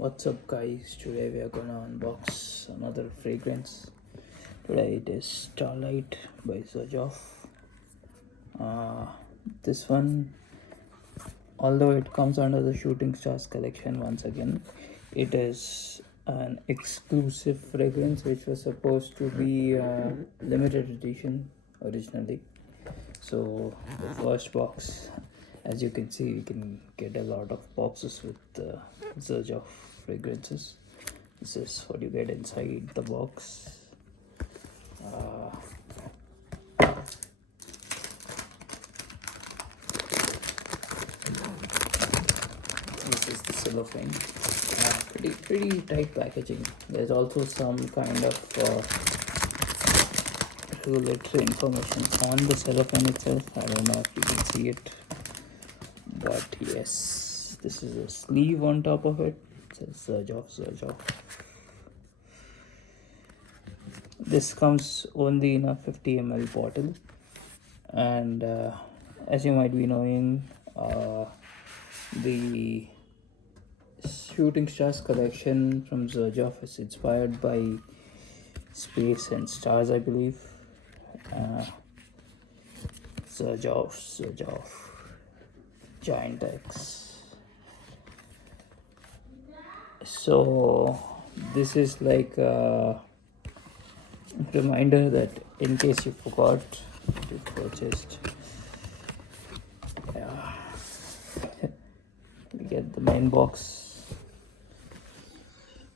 What's up guys, today we are gonna unbox another fragrance. Today it is Starlight by Xerjoff. uh, this one, although it comes under the Shooting Stars collection, once again it is an exclusive fragrance which was supposed to be limited edition originally. So the first box, as you can see, you can get a lot of boxes with Xerjoff fragrances. This is what you get inside the box. This is the cellophane. Pretty tight packaging. There's also some kind of regulatory information on the cellophane itself. I don't know if you can see it, but yes, this is a sleeve on top of it. It says Xerjoff. This comes only in a 50 ml bottle, and as you might be knowing, the Shooting Stars collection from Xerjoff is inspired by space and stars, I believe. Xerjoff, Giant X. So this is like a reminder that in case you forgot, you purchased. Yeah, we get the main box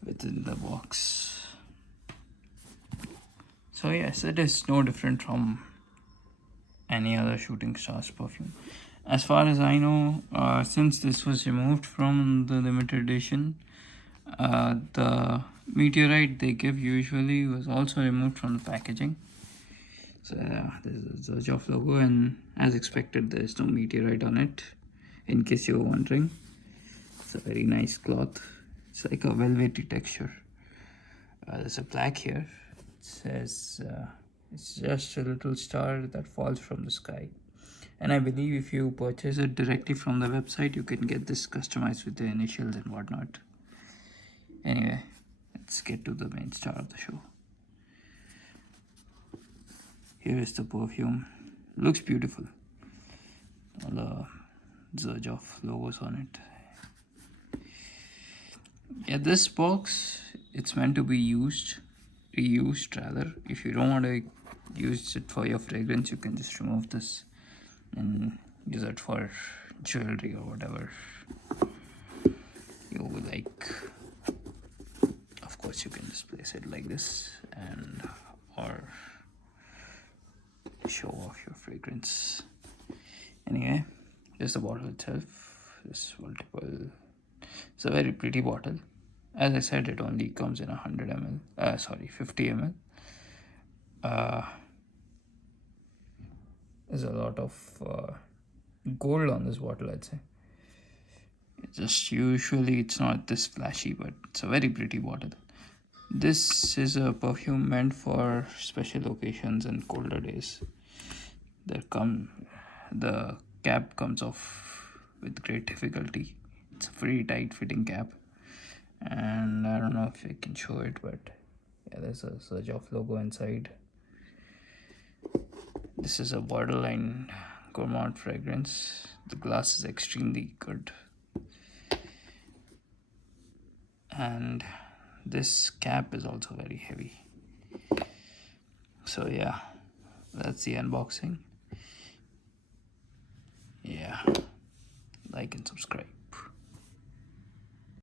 within the box. So yes, it is no different from any other Shooting Stars perfume. As far as I know, since this was removed from the limited edition, the meteorite they give usually was also removed from the packaging. So there's a Xerjoff logo, and as expected there is no meteorite on it, in case you were wondering. It's a very nice cloth. It's like a velvety texture. There's a plaque here. It says it's just a little star that falls from the sky. And I believe if you purchase it directly from the website, you can get this customized with the initials and whatnot. Anyway, let's get to the main star of the show. Here is the perfume. Looks beautiful. All the Xerjoff logos on it. Yeah, this box, it's meant to be reused rather. If you don't want to use it for your fragrance, you can just remove this and use it for jewelry or whatever you would like. Of course, you can just place it like this and or show off your fragrance. Anyway, just the bottle itself. This multiple. It's a very pretty bottle. As I said, it only comes in 100 ml. 50 ml. There's a lot of gold on this bottle, I'd say. Usually it's not this flashy, but it's a very pretty bottle. This is a perfume meant for special occasions and colder days. The cap comes off with great difficulty. It's a pretty tight fitting cap, and I don't know if I can show it, but yeah, there's a Xerjoff logo inside. This is a borderline gourmand fragrance. The glass is extremely good, and this cap is also very heavy. So yeah, that's the unboxing. Yeah, like and subscribe.